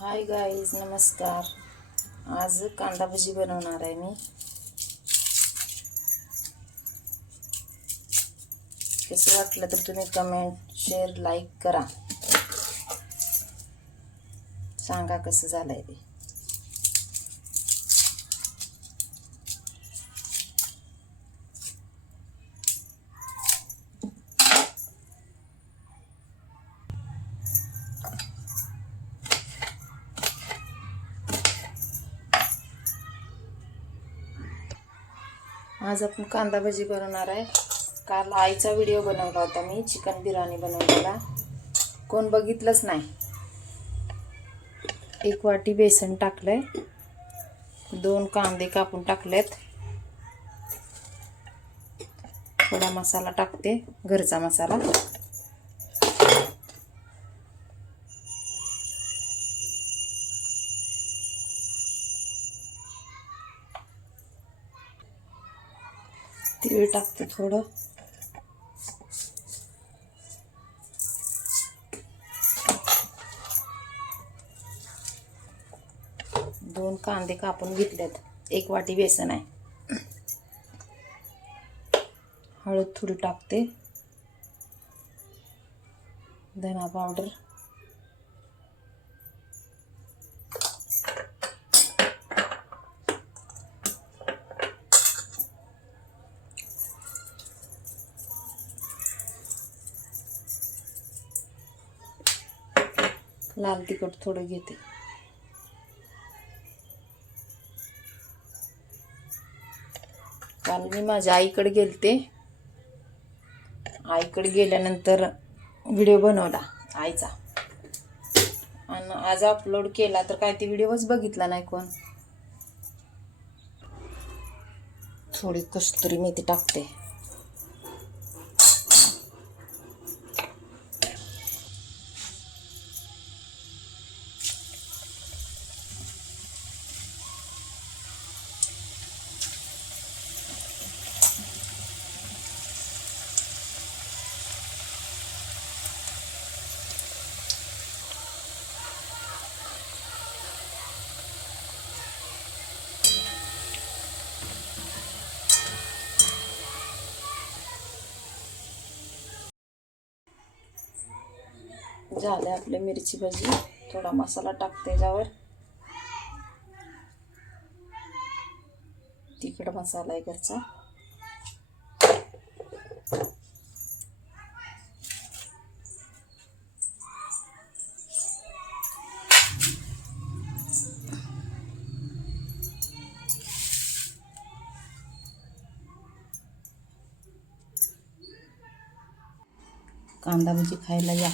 Hi guys नमस्कार. आज कांदा भजी बनवणार आहे मी. कसं वाटलं तर तुम्ही कमेंट शेअर लाईक करा. सांगा कसं झालं आहे ते. आज आपण कांदा भजी बनवणार आहे. काल आईचा व्हिडिओ बनवला होता मी चिकन बिर्याणी बनवलेला. कोण बघितलंच नाही. एक वाटी बेसन टाकलंय. दोन कांदे कापून टाकलेत. थोडा मसाला टाकते घरचा मसाला. तीळ टाकते थोडं. दोन कांदे कापून घेतलेत. एक वाटी बेसन आहे. हळद थोडी टाकते. धना पावडर. लाल तिखट थोडं घेते. काल मी माझ्या आईकडे गेलते. आईकडे गेल्यानंतर व्हिडिओ बनवला आईचा. आणि आज अपलोड केला तर काय ते व्हिडिओच बघितला नाही कोण. थोडी कस्तुरी मेथी टाकते. झाले आपले मिरची भजी. थोडा मसाला टाकते त्याच्यावर तिखट मसाला आहे घरचा. कांदा भजी खायला या.